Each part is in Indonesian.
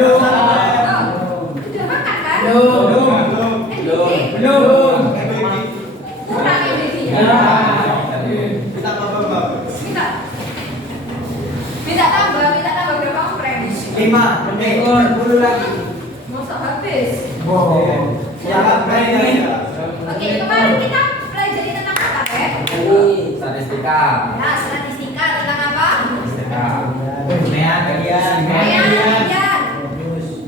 Udah makan kan? Belum. Kurang ya Dedi? Minta tambah berapa kamu prediksi? 5 menit. 10 lagi. Mau habis. Siapa berani? Oke, kemarin kita pelajari tentang apa, Beb? Statistika. Nah, statistika tentang apa? Statistika. Median.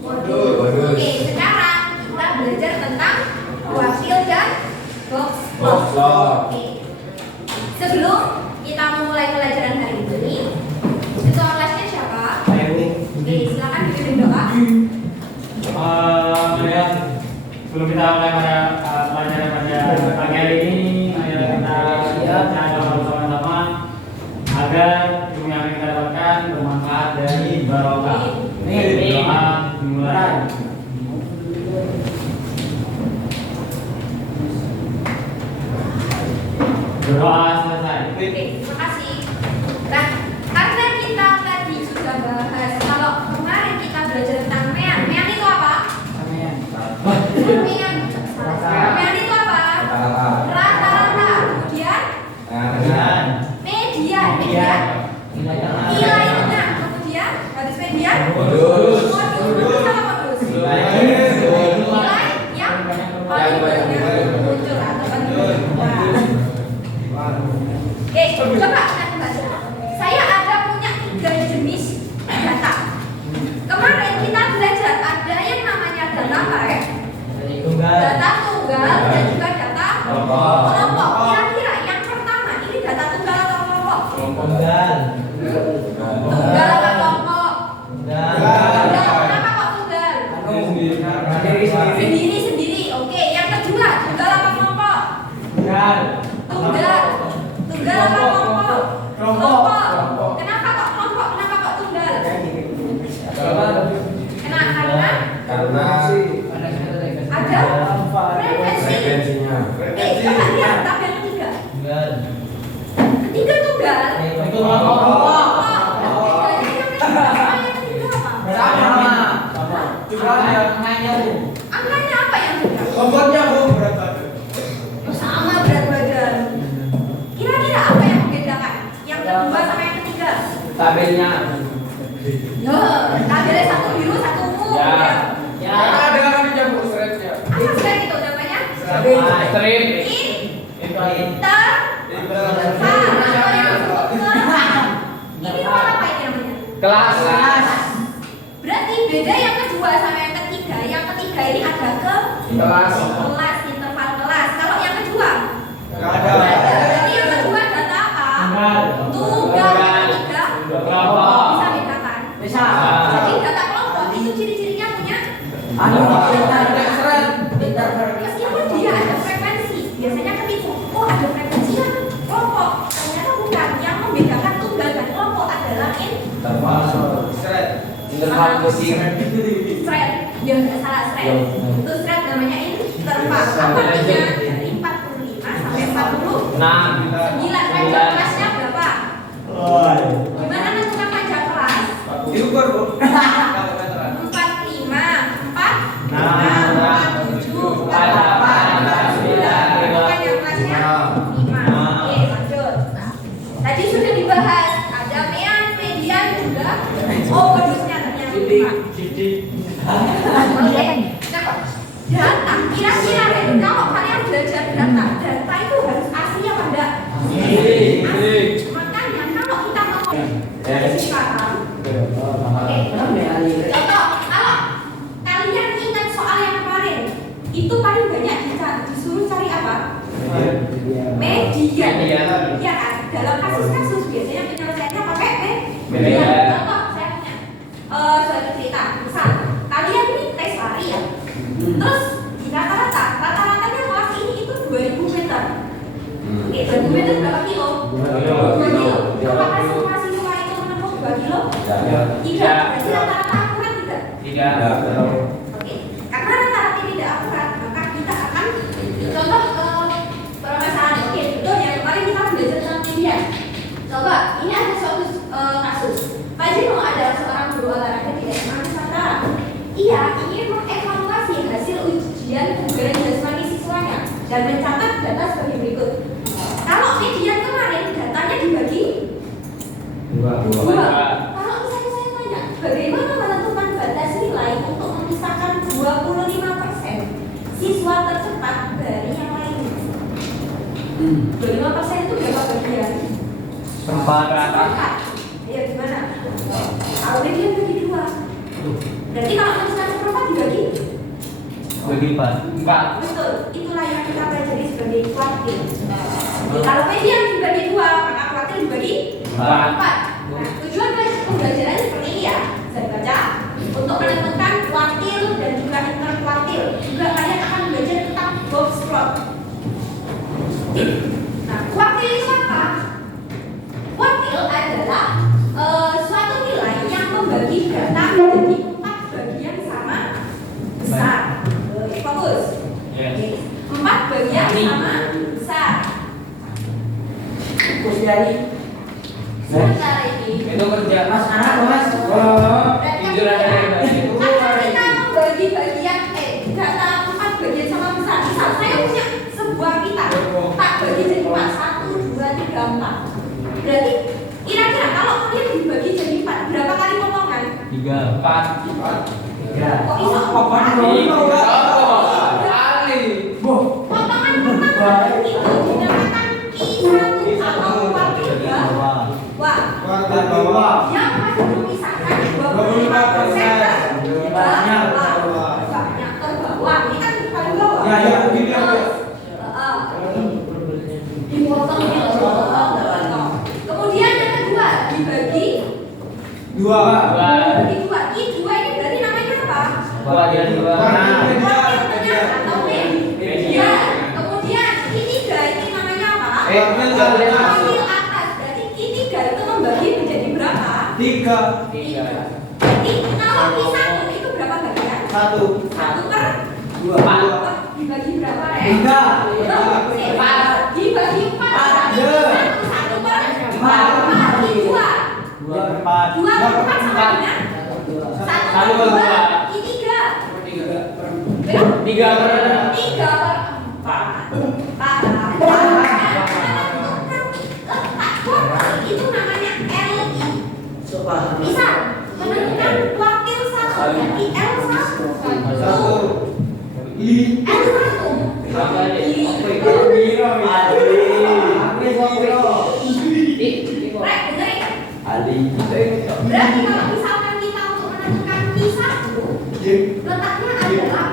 Modus. Oke, sekarang kita belajar tentang wakil dan box Box plot. Oke. Sebelum kita memulai pelajaran hari ini, ketua kelasnya siapa? Oke, silakan dipimpin doa. Sebelum kita mulai pada pelajaran pada pagi hari ini, mari kita berdoa bersama-sama agar ilmu yang kita dapatkan bermanfaat dari barokah. Doa dimulai. Berdoa selesai. Oke, terima kasih. Nah, karena kita tadi sudah bahas kalau kemarin kita belajar tentang mean. Mean itu apa? Mean. Mean itu apa? Rata-rata. Kemudian median. Nilai tengah. Kemudian habis median. Modus. Modus apa modus? Nilai yang paling banyak muncul atau paling banyak. Oke, coba kita baca. Saya ada punya 3 jenis data. Kemarin kita belajar ada yang namanya data apa ya? Data tunggal dan juga data kelompok. Kira-kira yang pertama ini data tunggal atau kelompok? Tunggal apa kelompok? Tunggal. Kenapa kok tunggal? Sendiri. Oke, yang kedua tunggal apa kelompok? Tunggal apa kelompok? Kelompok. Kenapa kok kelompok? Kenapa kok tunggal? Karena Ada frekuensi. frekuensinya. Oke, coba lihat tabel ketiga. Ketiga tunggal. Kelompok. Yang ketiga apa? Angkanya apa yang beda? Sama berat badan. Kira-kira apa yang membedakan? Yang kedua sama yang ketiga? Tabelnya. Ya, tabelnya satu biru, satu ungu. Apa sih itu namanya? Strip. Inter. Atau yang disebut kelas. Ini kelas apa ini namanya? Kelas. Berarti beda yang kedua sama yang ketiga. Yang ketiga ini ada Kelas. interval kelas. Kalau yang kedua? Ada. Berarti yang kedua data apa? Tunggal. Yang ketiga Kelompok. bisa bedakan. Bisa. Jadi data kelompok itu ciri-cirinya punya meskipun dia ada frekuensi, biasanya ketipu. Oh, ada frekuensi yang kelompok. Ternyata bukan. Yang membedakan tunggal dan kelompok adalah Interval kursi. thread. Ya, nggak salah thread. Itu thread namanya interval. Apa artinya? Dari 45 sampai 49. Panjang kelasnya berapa? Gimana nentukan panjang kelas? 45, 4, 7, 8, 9. Panjang kelasnya 5. Oke, lanjut. Tadi sudah dibahas. Ada mean, median juga. Oh, modusnya ternyata 5. Oke. Nah, data. Kira-kira kalau kalian belajar data itu harus asli apa enggak? Asli. Makanya kalau kita mau sekarang, oke. Contoh, kalau kalian ingat soal yang kemarin, itu paling banyak disuruh cari apa? Median. Iya kan? Dalam kasus-kasus biasanya penyelesaiannya pakai median. Contoh, saya punya suatu cerita. Misal, kalian ini tes lari ya. Terus di rata-ratanya kelas ini itu 2000 meter. Oke, 2000 meter berapa kilo? 2 kilo. Apakah semua siswa itu menempuh 2 kilo? Tidak. Berarti rata-rata akurat tidak? Oke, karena rata-rata tidak akurat, maka kita akan contoh permasalahan. Oke, betul yang kemarin kita belajar tentang median. Coba, ini ada suatu kasus. Pak Jino adalah seorang guru olahraga di daerah Nusantara. Iya, ini mengevaluasi hasil ujian kebugaran jasmani siswanya dan mencatat data sebagai berikut. Kalau median kemarin datanya dibagi Dua. dua. Kalau misalnya saya tanya, bagaimana menentukan batas nilai untuk memisahkan 25% siswa tercepat dari yang lainnya? 25% itu berapa bagian? Seperempat. Iya, gimana? Kalau median bagi dua. Berarti kalau misalnya seperempat dibagi? Bagi 4. Betul, itulah yang kita pelajari sebagai kuartil. Jadi kalau median dibagi dua, maka kuartil dibagi 4. Nah, tujuan pembelajaran seperti ini ya. Saya baca untuk menentukan kuartil dan juga interkuartil. Juga kalian akan belajar tentang box plot. Nah, kuartil itu apa? Kuartil adalah suatu nilai yang membagi data menjadi 4 bagian sama besar. Fokus. Yes. 4 bagian sama besar. Fokus dari. Sebentar ini. Itu kerja Mas anak Mas. Berarti Jujur aja dari Mas. karena kita membagi bagian data 4 bagian sama besar. Misal saya punya sebuah pita, tak bagi jadi 4, 1, 2, 3, 4. Berarti kira-kira kalau kalian dibagi jadi 4, berapa kali potongan? 4. Kok iso? Potongan pertama itu dinamakan I1 atau kuartil bawah. Kuartil bawah. Yang masih memisahkan 25% Banyak. banyak terbawah. Ini kan paling bawah. Ya, begini. Terus, dipotong. Kemudian yang kedua dibagi 2. dibagi 2. I2 ini berarti namanya apa? Kuartil tengah atau media. Kemudian I3 ini namanya apa? Kuartil tengah. Kuartil atas. Berarti I3 itu membagi menjadi berapa? 3. Jadi kalau I1 itu berapa bagian? 1. 1/2. 2. Dibagi berapa? 3. Dibagi 4 berarti 1/4. I2 2/4 sama dengan 1/2. I3 itu namanya LI. Misal menentukan kuartil 1 berarti L1. Berarti kalau misalkan kita untuk menentukan I1 letaknya adalah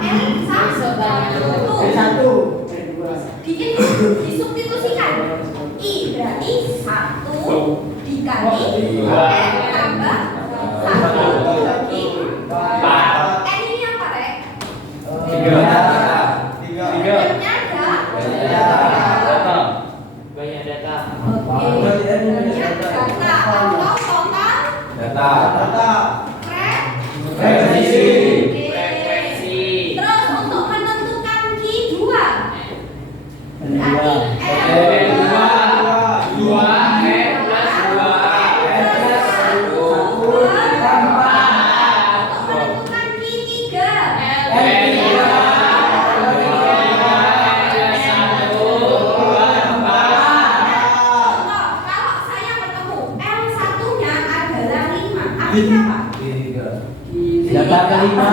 L1. Disubstitusikan I berarti 1 dikali N tambah 1 bagi 4. N ini apa, Rek? N-nya Banyak data. Oke. N-nya data atau total Frekuensi. Oke. Terus untuk menentukan Q2 berarti Data kelima.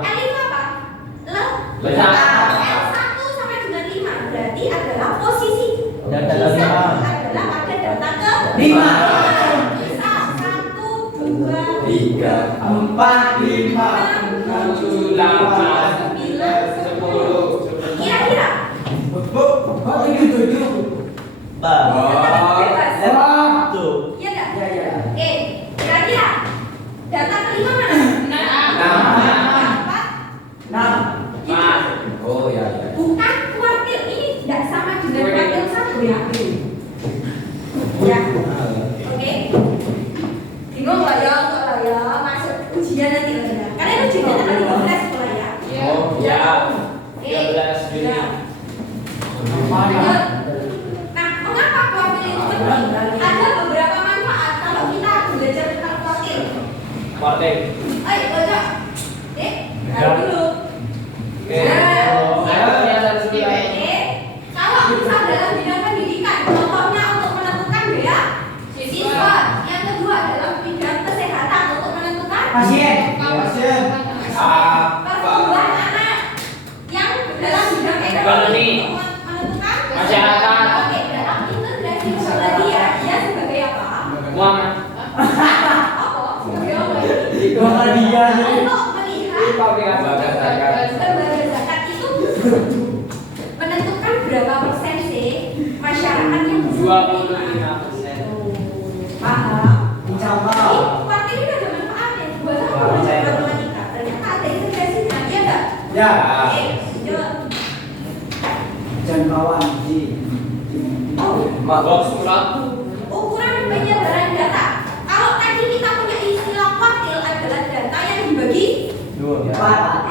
L itu apa? Besar. L1 sampai dengan 5 berarti adalah posisi Data Bisa kelima. adalah pada data ke 5. Bisa 1, 2, 3, 4, 5. 7, 8, 9, 10. Kira-kira Kok 7? bebas. Tuh. Iya enggak? Ya, ya. Oke, kira-kira data kelima mana? 4. Oh ya. Bukan kuartil, ini tidak sama dengan kuartil 1 ya. Ya. Oke. Bingung nggak ya kalau ya masuk ujian nanti lah ya. Kalian ujian tanggal 13 sekolah ya. Oh ya. Oke. 13 Juni. Ya. Lanjut. Nah, mengapa kuartil itu penting? Ada Kuartil. Ayo baca. Taruh dulu. Oke. Ayo kelihatan sebelah. Kalau misal dalam bidang pendidikan, contohnya untuk menentukan bea siswa. Yang kedua dalam bidang kesehatan untuk menentukan Pasien. pertumbuhan anak. Yang dalam bidang ekonomi untuk menentukan Masyarakat. Oke, dalam integrasi berarti ya dia sebagai apa? Muhammad. Apa? Sebagai apa ini? Muhammadiyah. Untuk melihat lembaga zakat itu menentukan berapa persen sih masyarakat yang 25%. paham. Insyaallah. Ini kuartil ini ada manfaatnya buat apa belajar matematika? Ternyata ada integrasinya, ya enggak? Ya. Oke, lanjut. Jangkauan di. Oh, Box surat. ukuran penyebaran data. Kalau tadi kita punya istilah kuartil adalah data yang dibagi Empat.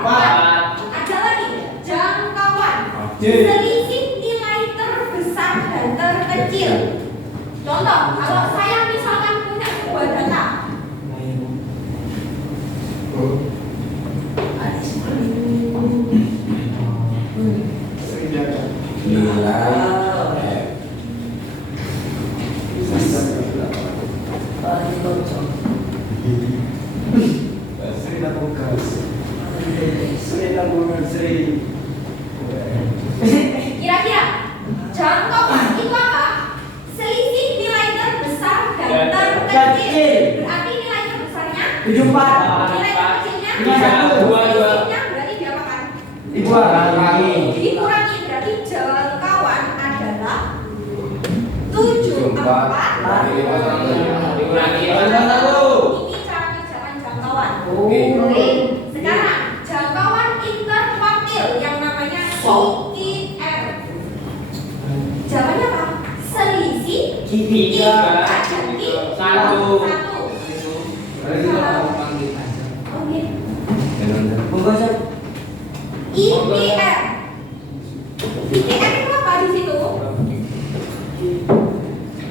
ada lagi jangkauan. Oke. Selisih nilai terbesar dan terkecil. Contoh, kalau saya misalkan punya sebuah data, kira-kira jangkauan itu apa? Selisih nilai terbesar dan terkecil. Berarti nilai terbesarnya, 74. nilai terkecilnya, Dua. selisihnya berarti diapakan? Dikurangi. Dikurangi, berarti jangkauan adalah 74. Dikurangi. Ini cara kerjaan jangkauan. Oke. Sekarang jangkauan interkuartil yang namanya ITR. Jawabannya apa? Selisih Tiga. dan Satu. Oke. Membaca. ITR. ITR itu apa di situ?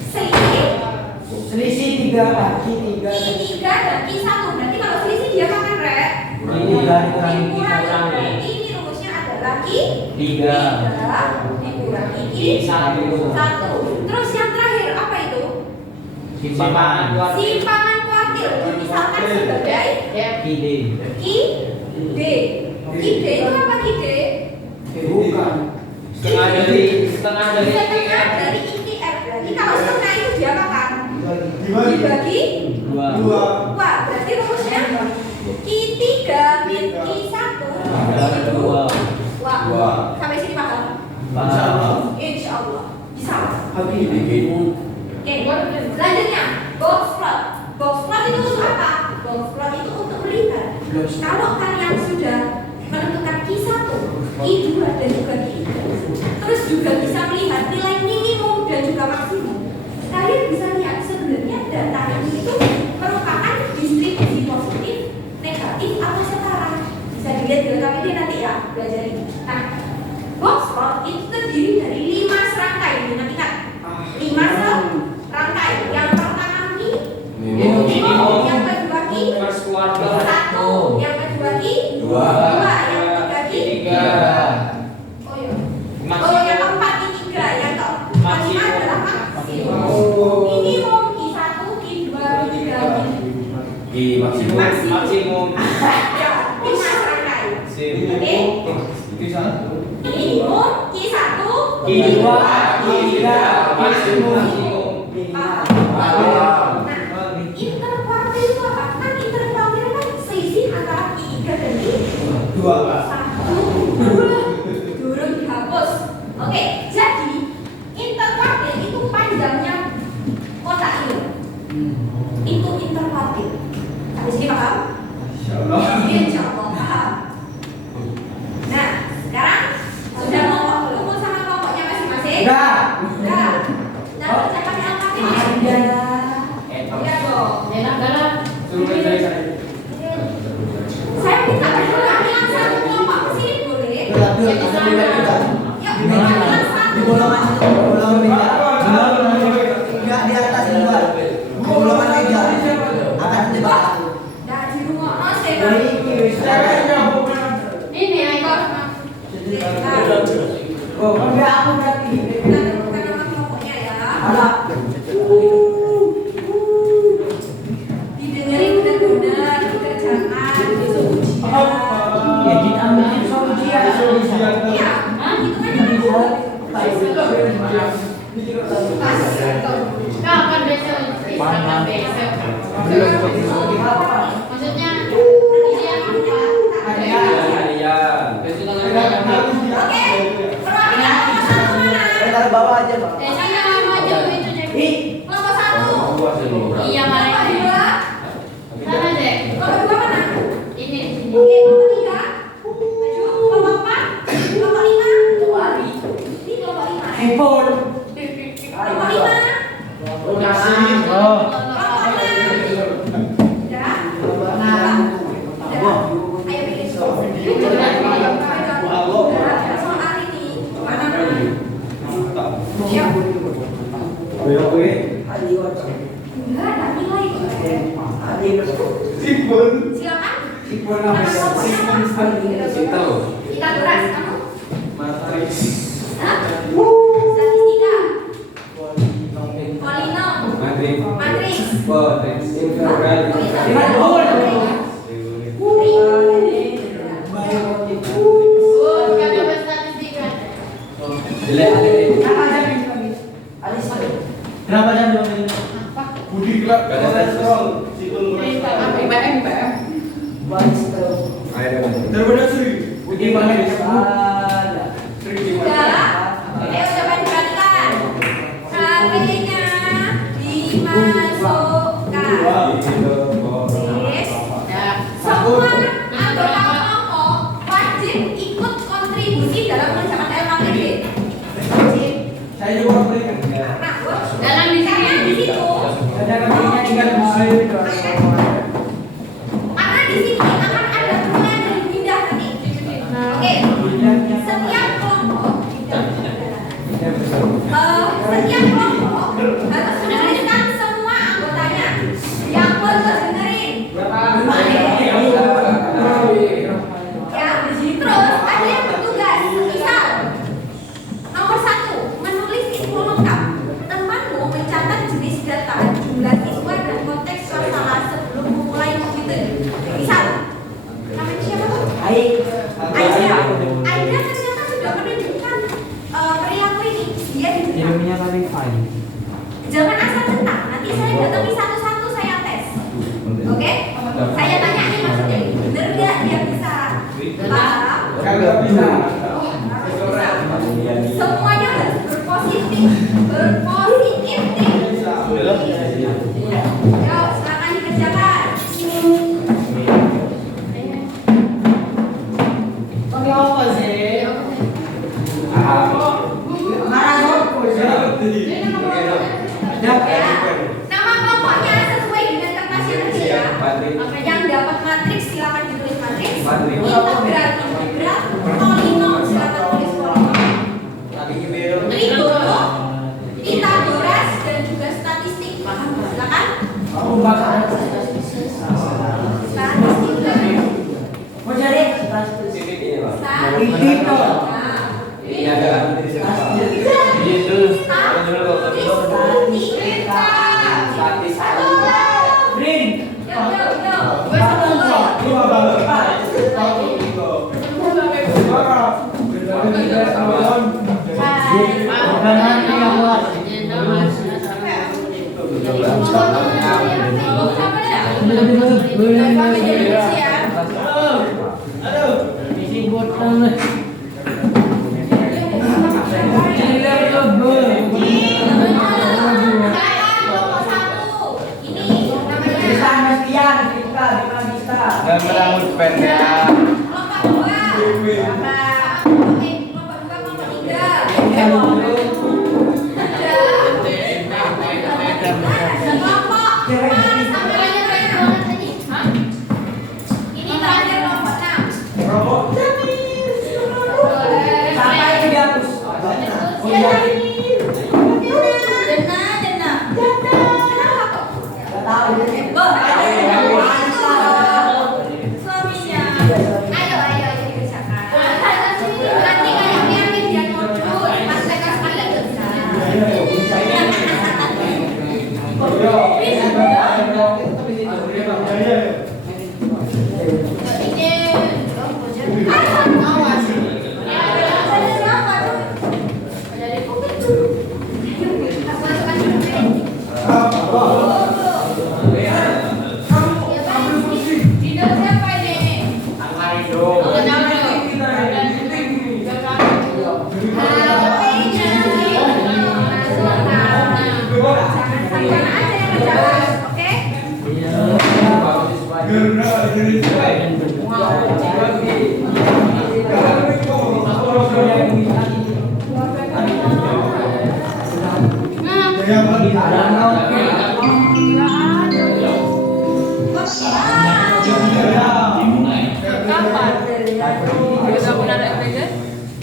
Selisih Selisih 3 kaki 3 I3 dan I1. Berarti kalau selisih dia kan rek? dikurangi Dikurangi. Berarti ini rumusnya adalah Tiga. dikurangi I1. I1. Terus yang terakhir apa itu? Simpangan kuartil. Simpangan kuartil. Misalkan sebagai ide. KID. KID itu apa KID? Bukan. Setengah dari Setengah dari ITR. Berarti kalau setengah itu dia apakan? Dibagi Dua. Wah, berarti rumusnya Q3 min Q1 Dua. Wah, Dua. sampai sini paham? Insyaallah. Insyaallah bisa. Habis. Oke, selanjutnya box plot. Box plot itu untuk apa? Box plot itu untuk melihat kalau kalian sudah menentukan Q1, Q2 dan juga Q3, terus juga bisa melihat nilai minimum dan juga maksimum. Kalian bisa lihat sebenarnya data ini itu merupakan distribusi positif, negatif atau setara. Bisa dilihat di KPD nanti ya, belajar ini. Nah, box plot itu terdiri dari 5 serangkai. Ingat-ingat, 5 serangkai. Yang pertama minimum, yang kedua First quarter. 1, yang kedua Dua. 2, yang ketiga Tiga. Oh iya. Oh, yang keempat I3, yang kelima adalah maksimum. Minimum I1, I2, I3, Di maksimum. ya, 5 serangkai. Oke. Minimum I1, I2, I3, Maksimum. Nah, interkuartil itu apa? Kan interkuartil kan selisih antara I3 dan I1, 2 durung dihapus. Oke, jadi interkuartil itu panjangnya kotak ini. Itu interkuartil. Habis ini paham? Insyaallah paham. Nah, sekarang sudah ngomong belum sama kelompoknya masing-masing? Udah. Udah. Nah, percakapan LKP ya? Iya dong. Saya minta perwakilan satu kelompok ke sini boleh? Yuk, perwakilan satu. Golongan meja. Enggak di atas di luar. Golongan meja. Akan tebak. Nah, di Ini Aiko. Oh, enggak aku berarti. Kita tentukan nama kelompoknya ya. Alah. Didengerin benar-benar, dikerjakan besok ujian. Ya kita ambil solusinya. Iya, hitungannya pas. Kapan besok? Kapan besok? Maksudnya ujian apa? Iya. Oke, perwakilan kelompok satu mana? Taruh bawah aja, Bang. Saya mau jauh itu deh. Kelompok satu. Iya, Kelompok mana? dua. Sana deh. Kelompok dua mana? Ini. Oke, kelompok tiga. Maju. Kelompok empat. Kelompok lima. Ini kelompok lima. Handphone. Kelompok lima. Udah sih. Kelompok enam. Udah. Udah. Ayo pilih. Soal ini mana mana? Siap. Enggak, ada nilai kok. Silakan. Nama kelompoknya apa? Situ. Pitagoras, kamu? Hah? Statistika. Polinom. Matriks. Oh, kan dapat statistika. Berapa jam 2 menit? Sudah. Ayo coba diperhatikan. HP-nya dimasukkan. Yes. Ya. Semua anggota kelompok wajib ikut kontribusi dalam mengerjakan LKPD. Wajib. Saya juga berikan. Nah, Dalam di sini di situ. Ada kambingnya tinggal Karena di sini akan ada penilaian dari pindah nanti. Oke. Setiap kelompok harus menuliskan semua anggotanya. Yang betul dengerin. Ya, terus ada yang bertugas. Misal, nomor 1, menulis info lengkap. Temanmu mencatat jenis data, jumlah siswa dan konteks suasana sebelum memulai komputer. Misal, namanya siapa tuh? Aida. Aida ternyata sudah menunjukkan perilaku ini. Dia dicetak. Jangan asal cetak. Nanti saya datangi satu-satu saya tes. Oke? Saya tanya ini maksudnya bener nggak dia bisa paham? Kagak bisa. Semuanya harus berpositif. Berpositif. Yo, silakan dikerjakan. Pakai apa sih? Ya. Nama kelompoknya sesuai dengan kertas yang ada ya. Yang dapat matriks silakan ditulis matriks. Integral, polinom silakan tulis polinom. Trigono, Pitagoras dan juga statistik. Paham? Silakan. Statistika.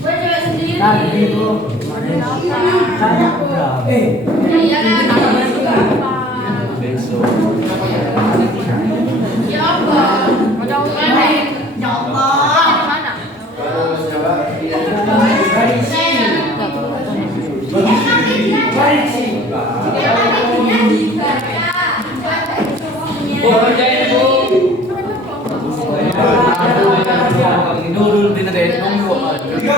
Gue cewek sendiri. Iya kan? Ya apa? Mana? Ya Allah. Mana? Dulu benerin dong. 30.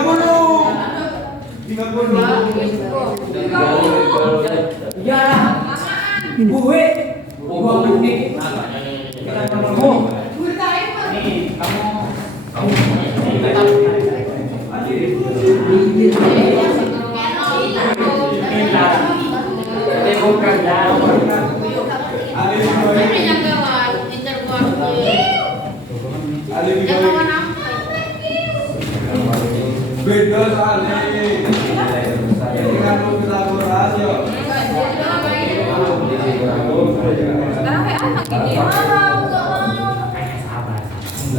Ya. Gue. Beda soalnya. Ini kan lu kita kurang yo. Sekarang kayak apa gini?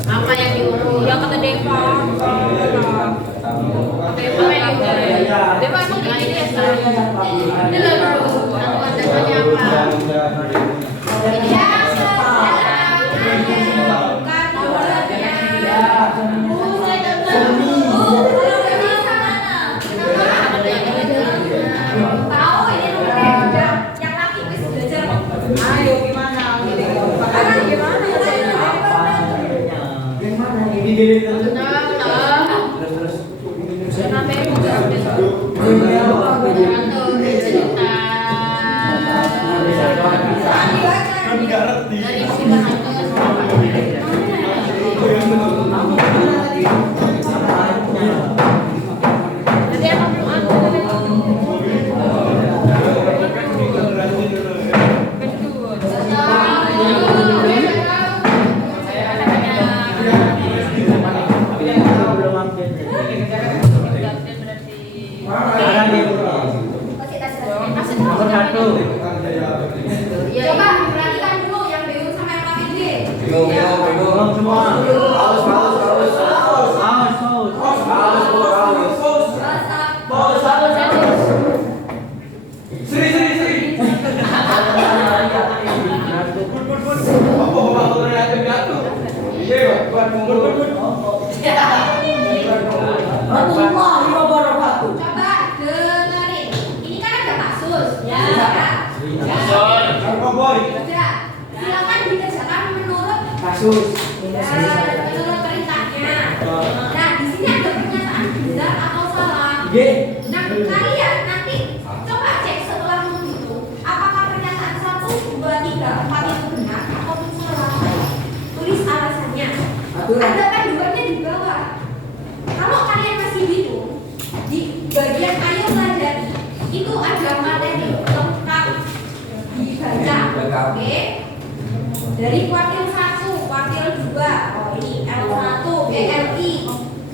Apa yang diurus? Yang kata Deva. Apa yang diurus? Deva emang kayak gini ya sekarang. Ini lah dulu. Namanya apa? Tahu ini nomornya yang laki wis belajar. Ayo gimana? Sekarang gimana? Yang mana ini diri Sampai juga Dari silakan jadi apa belum aku coba perhatikan dulu yang bingung sama yang makin D. Bingung semua. Coba dengerin. Ini kan ada kasus. Ya. Ya. Silakan dikerjakan menurut kasus. menurut perintahnya. Nah, di sini ada pernyataan benar atau salah. Nah, kalian nanti coba cek setelah menghitung apakah pernyataan 1, 2, 3, 4 itu benar atau salah. Tulis alasannya. Ada panduannya di bawah. Kalau kalian masih bingung, di bagian ayo pelajari itu ada materi lengkap dibaca. Oke. Dari kuartil 1, kuartil 2, oh ini L1, LI.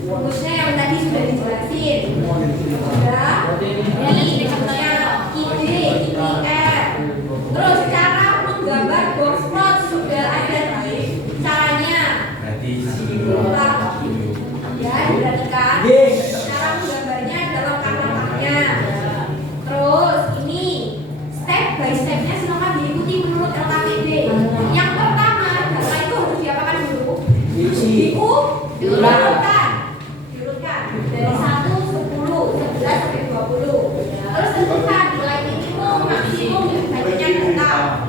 Rumusnya yang tadi sudah dijelasin. Sudah. Ini bentuknya ide, IR. Terus cara menggambar box plot sudah ada di caranya. Ya, diperhatikan. Cara menggambarnya dalam kata-katanya. Terus ini step by stepnya silakan diikuti menurut LKPD. Yang pertama, data itu harus diapakan dulu? Diurutkan. Dari 1, 10, 11 sampai 20. Terus tentukan nilai minimum, maksimum yang bagian data.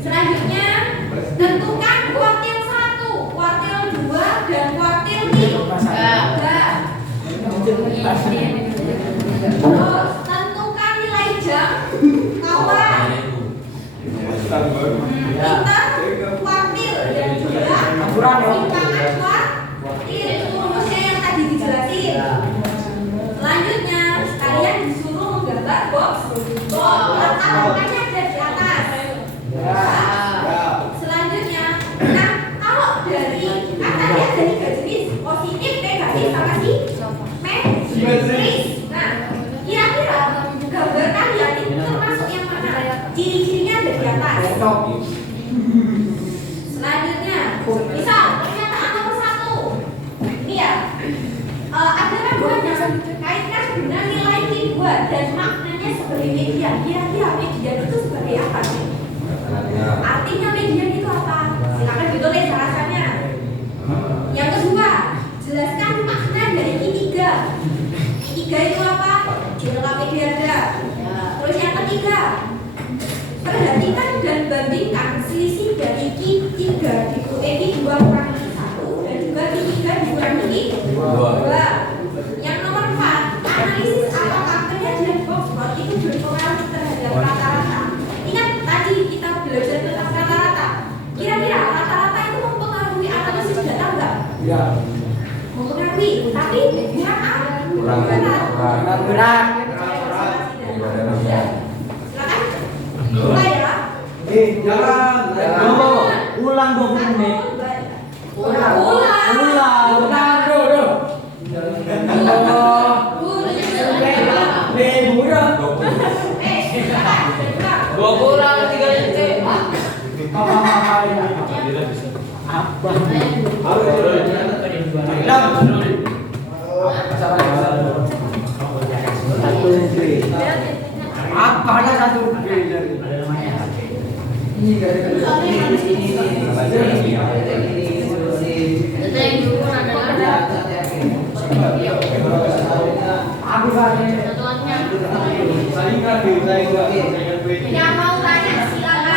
Selanjutnya, tentukan kuartil 1, kuartil 2, dan kuartil 3. Terus tentukan nilai jam kawan. Liter, kuartil, dan juga simpangan kuartil. Itu rumusnya yang tadi dijelasin. Selanjutnya, kalian disuruh menggambar box. Letak ada di atas. Selanjutnya, nah kalau Dua. Yang nomor 4, analisis apakah kerja di Oxford itu berpengaruh terhadap rata-rata. Ingat tadi kita belajar tentang rata-rata. Kira-kira rata-rata itu mempengaruhi analisis data enggak? Ya. Mempengaruhi, tapi bukan Kurang berat. Berat. Silakan. Mulai ya. Jangan. Ulang 20 menit. Ulang. Dua kurang 3 detik. Apa ada satu? Ini Yang mau tanya silakan.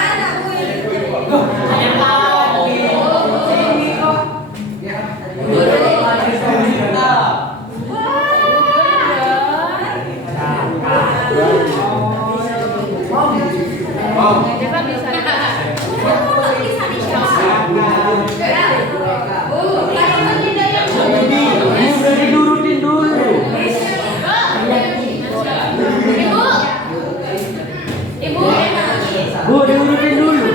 Diurutin dulu. Bu, diurutin dulu.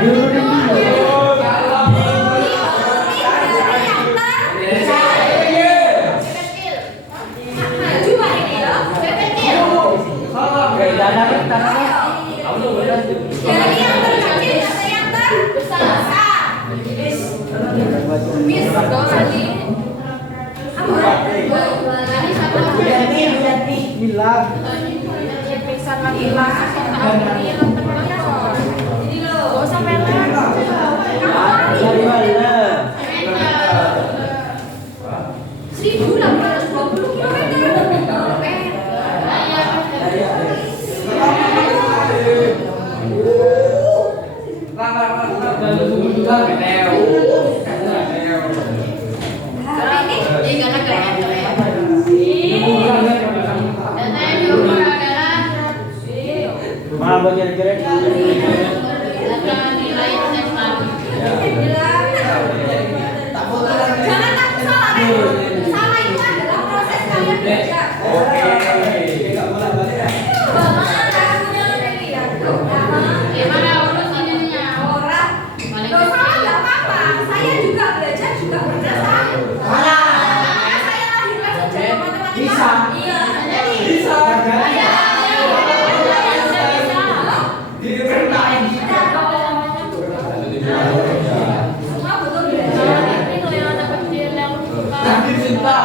Diurutin dulu. Dari yang terkecil sampai yang terbesar. Hilang. Dari mana? 1.820 kilometer. Mahal kira-kira. Jangan takut salah. Salah itu adalah proses kalian belajar. Saya juga belajar juga berdasar. Saya lahir sejak matematika. Iya. bisa. Semua butuh belajar. Nanti cinta.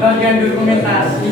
Bagian dokumentasi.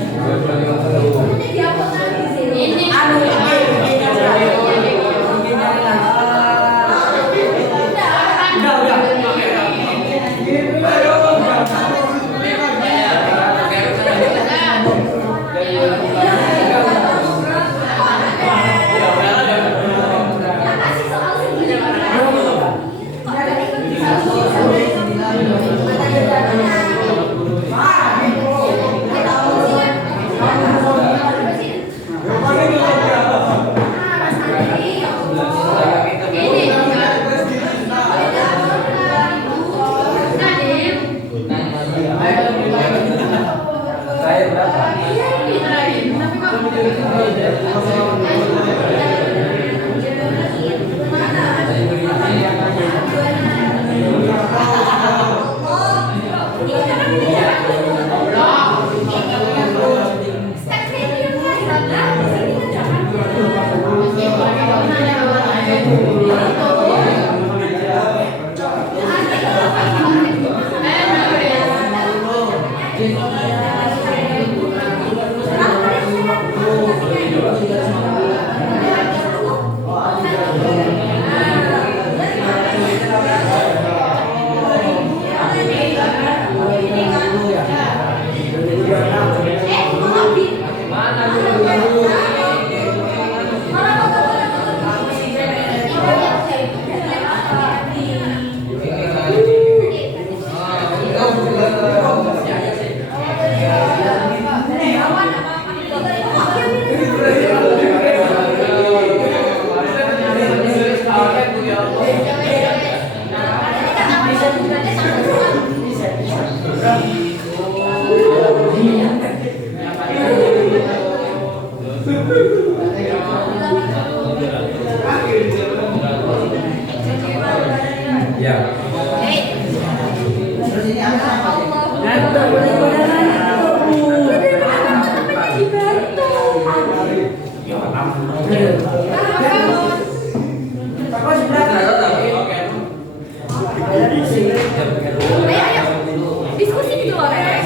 Diskusi di luar ya.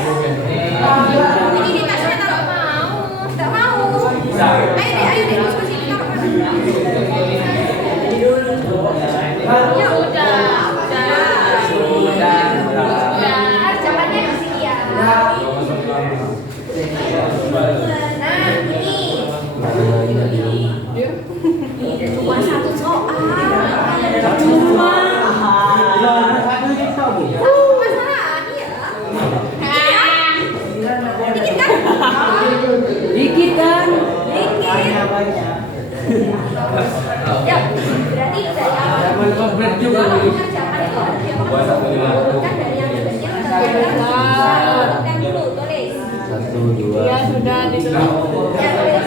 Ini kita sudah tak mau. Ayo deh diskusi di luar. Ya udah. Kalau mengerjakan itu harus diapakan dulu? Kan dari yang kecil ke yang dulu tulis. 1, 2. Ya sudah ditulis. Ya tulis.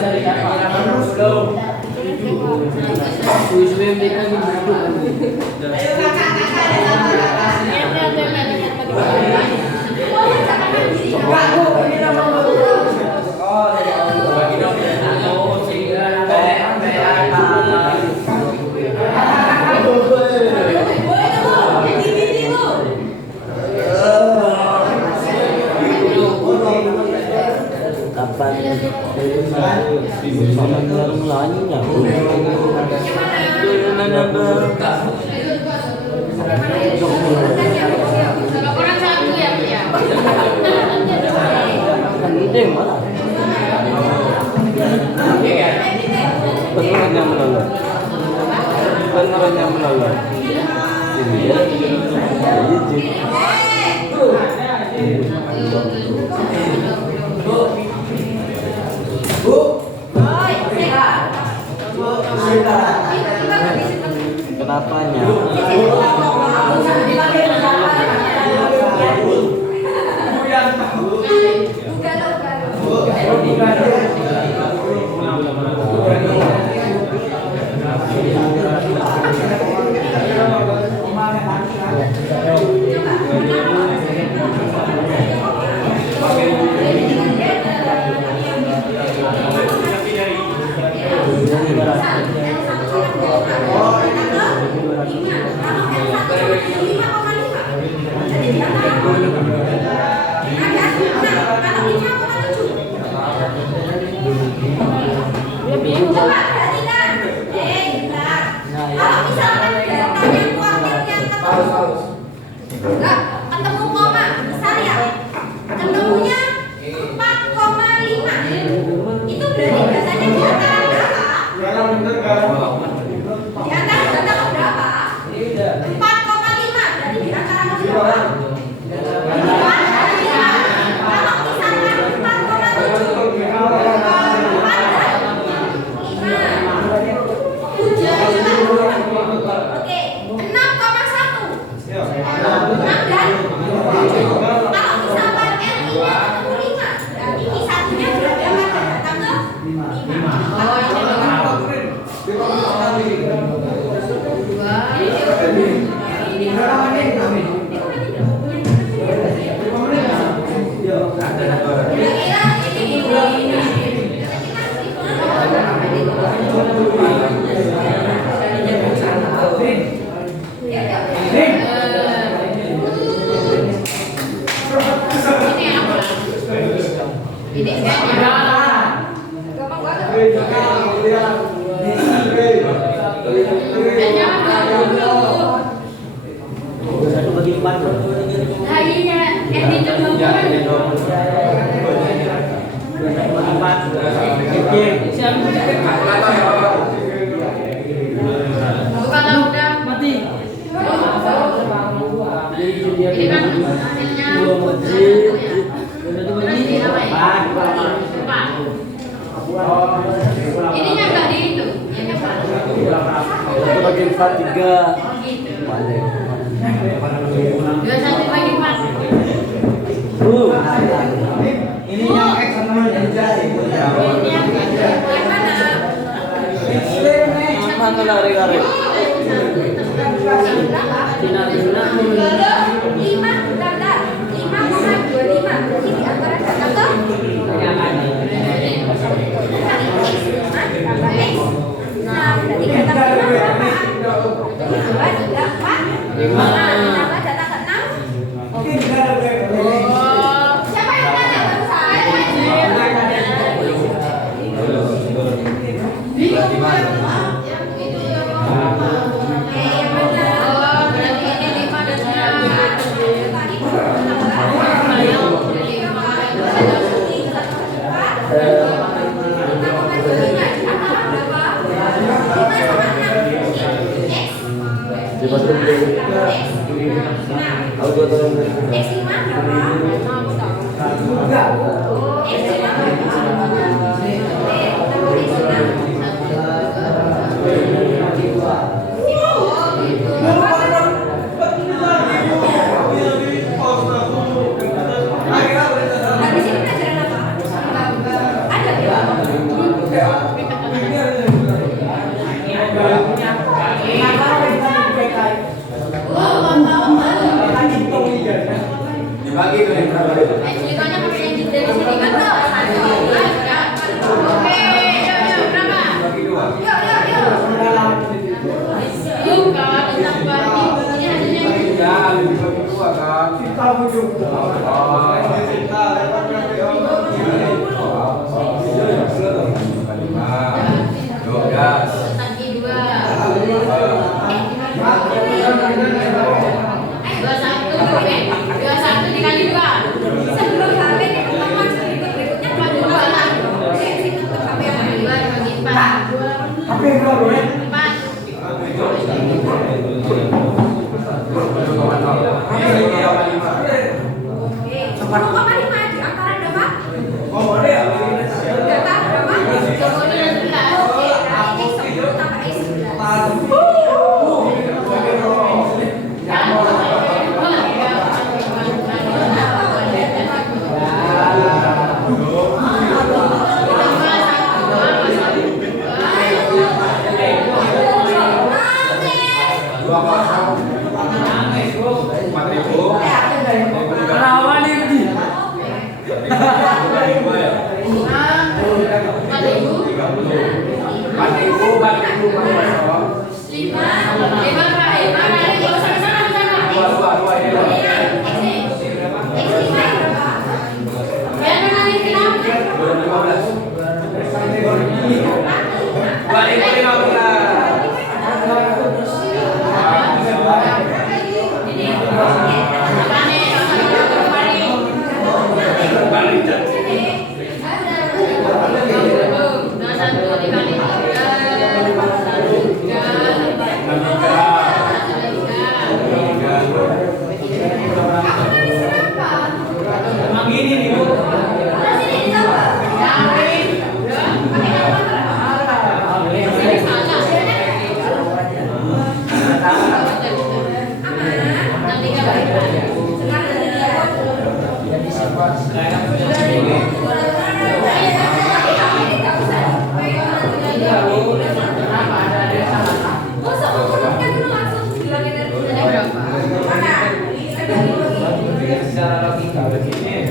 Kapan? Mulanya. Orang satu ya, Bu ya. Ide mana? Beneran yang menolong. Beneran yang menolong. Ini ya. Kenapanya? Coba perhatikan. Kalau misalkan datanya kuartilnya ketemu, enggak ketemu koma, besar ya. Ketemunya 4,5. Itu berarti datanya di antara berapa? Di antara data berapa? 4,5 berarti di antara berapa? 4,5. Kalau misalkan 4,7. Oke, 6,1. 6 dan kalau misalkan L-nya ketemu 5, berarti I1-nya berada pada data ke 5. Ini gampang banget. Satu bagi 4. Lainnya ini juga. Bukan udah mati. Ini kan hasilnya ini nggak di itu, Satu bagi 4, 3. Dua satu bagi 4. Ini yang X sama yang J. Ini yang Mana lari-lari? 5 bentar. 5,25 berarti di antara data ke nah, berarti data ke 6 berapa? 2, 3, 4, 5. Tambah data ke 6. Siapa yang tanya barusan? Oke, yang benar. berarti ini 5 dan 6. Kaki dua. 21 dikali 2. Sebelum HP ke pertemuan berikutnya bagi dua lah. Jadi tetap HP yang Bagi 2 dibagi 4. HP berapa ya? 4. Oke, 10,5 di antara berapa? Oh, ada ya? Data berapa? 10 dan 11. Oke, berarti X 10 tambah X 11.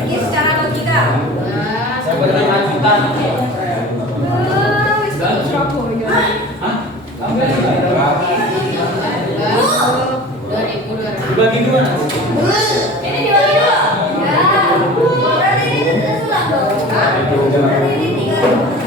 Ini secara logika. Saya berterima juta. Dibagi dua. Ini dibagi dua. Ya. Berarti ini tidak sulit dong. Berarti ini 3.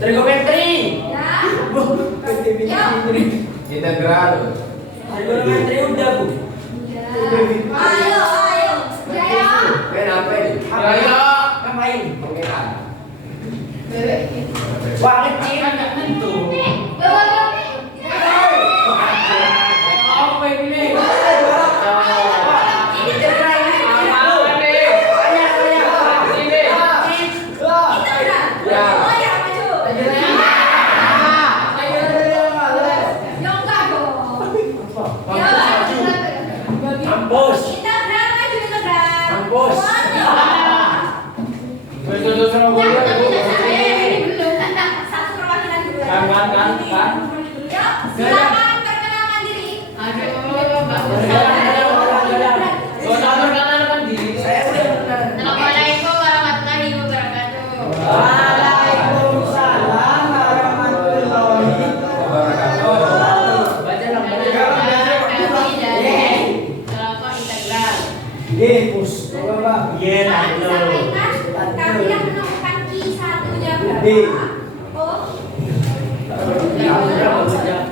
Trigonometri. Integral. Trigonometri udah, Bu. Ayo. Jaya. Kenapa ini? Ayo, ngapain? Pengiran. Wah, kecil enggak tentu. Apa ini? Silakan perkenalkan diri. Assalamualaikum warahmatullahi wabarakatuh. Waalaikumsalam warahmatullahi wabarakatuh. Baca nama Kami dari kelompok integral. Pus. Coba. Saat disampaikan, kami yang menemukan Q1-nya D. berapa? Oh.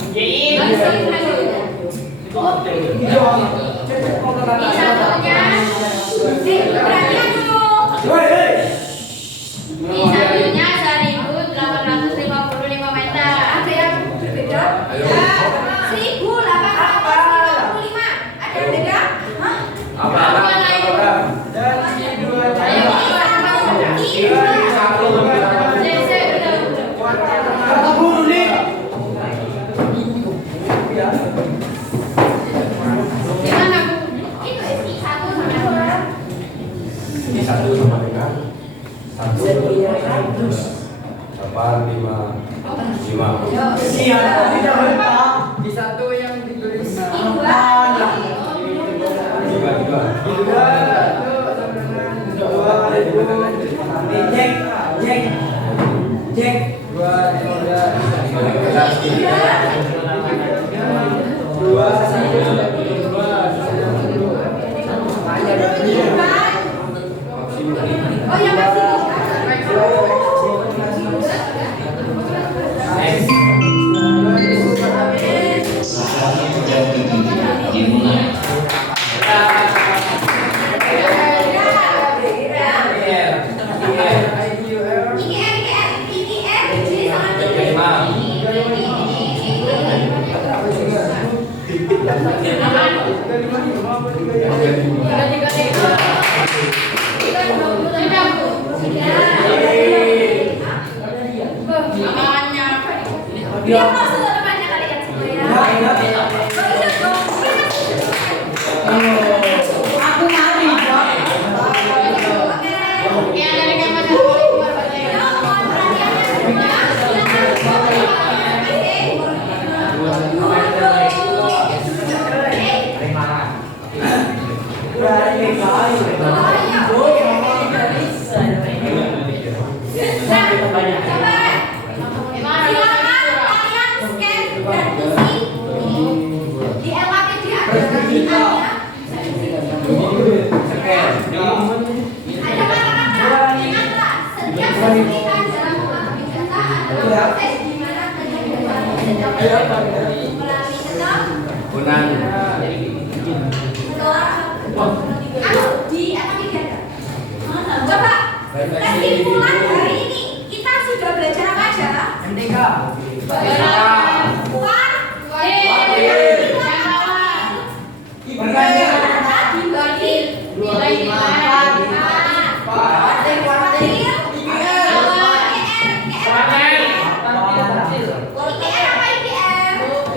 Jadi, Langsung aja. Iya. Cek perhatian dulu. Di satunya 1.855 meter. Ada yang berbeda? Ya. 1.855. Ada yang beda? Hah? Satu sama dengan 855. Di satu yang ditulis Oh yang masih dia masuk ke depannya kalian semua ya. aku mari. Coba kesimpulan hari ini kita sudah belajar apa aja?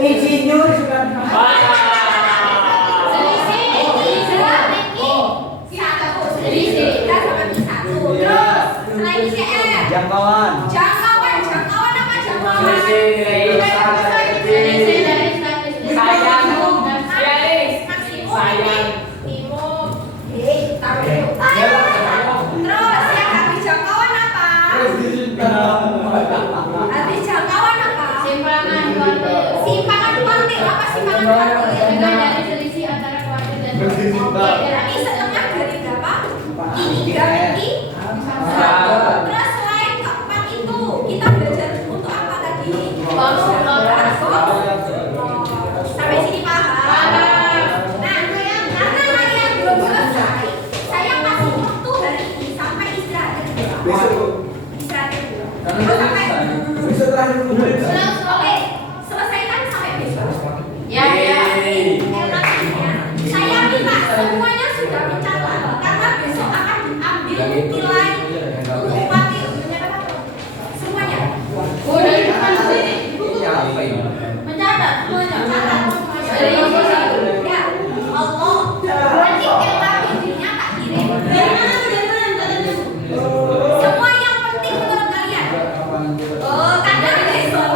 Insinyur sudah jangkauan. Jangkauan apa jangkauan? Terus yang habis jangkauan apa? Habis jangkauan apa? Simpangan kuantil. Apa simpangan kuantil? Berarti setengah dari berapa? Ini berarti terus selain keempat itu kita belajar untuk apa tadi? Sampai sini paham? Nah, karena kalian belum selesai, saya kasih waktu hari ini sampai istirahat. Istirahat dulu. Sampai oke, selesaikan sampai besok. Ya. Saya minta semuanya sudah mencatat karena besok akan diambil nilai untuk upati semuanya. Udah di depan sini. Mencatat semuanya. Ya, Allah. Nanti LKPD-nya tak kirim. Semua yang penting menurut kalian. Karena besok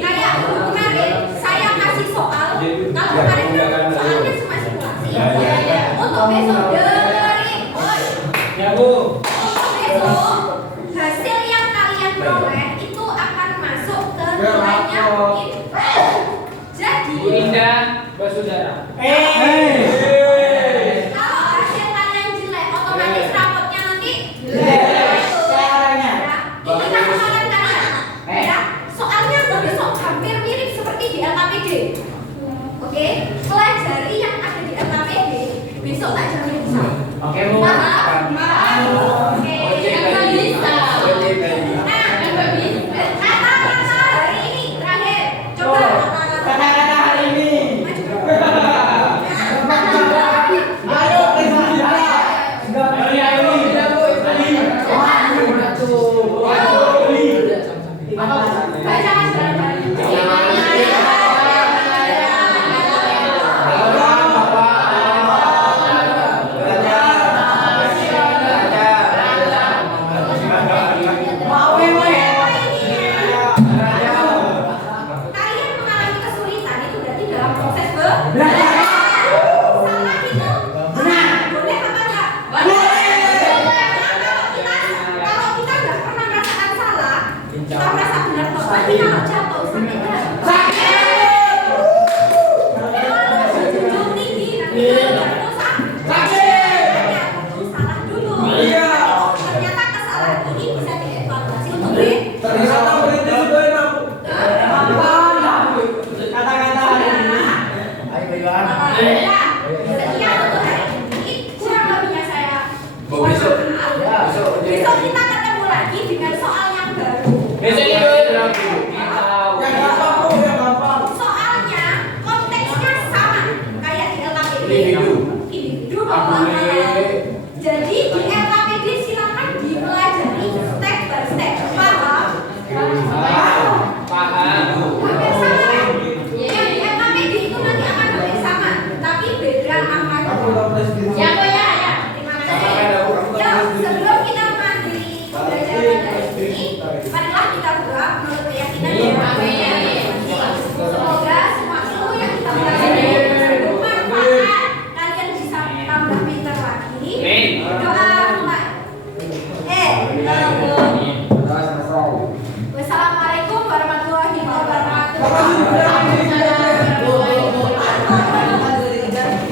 kayak kemarin saya kasih soal. Kalau kemarin soalnya cuma simulasi. Untuk besok dari untuk besok hasil yang kalian peroleh itu akan masuk ke nilainya mungkin. Jadi Saudara. kalau hasil kalian jelek, otomatis rapotnya nanti caranya. ini kan soalan kalian. Ya, soalnya untuk besok hampir mirip seperti di LKPD. Oke, pelajari yang ada di LKPD. Besok tak jamin bisa. Oke, Bu. Paham? Oke. Yang nggak bisa. Nah, Yang nggak bisa. kata-kata hari ini terakhir. Coba kata-kata. Kata-kata hari ini. Ayo, kalian mengalami kesulitan itu berarti dalam proses belajar. Salah itu boleh apa enggak? Kalau kita nggak pernah merasakan salah, kita merasa benar kok. Tapi kalau jatuh sakit nggak? Kalau junjung tinggi nanti kalau jatuh sakit. Itu salah dulu. Ternyata kesalahan ini bisa dievaluasi untuk Kata-kata hari ini. Sekian untuk hari ini. Kurang lebihnya saya mohon Besok. maaf. Ya, besok. Besok kita ketemu lagi dengan soal yang baru. Besok ini Yang gampang, Bu, yang gampang. Soalnya konteksnya sama kayak di LKPD.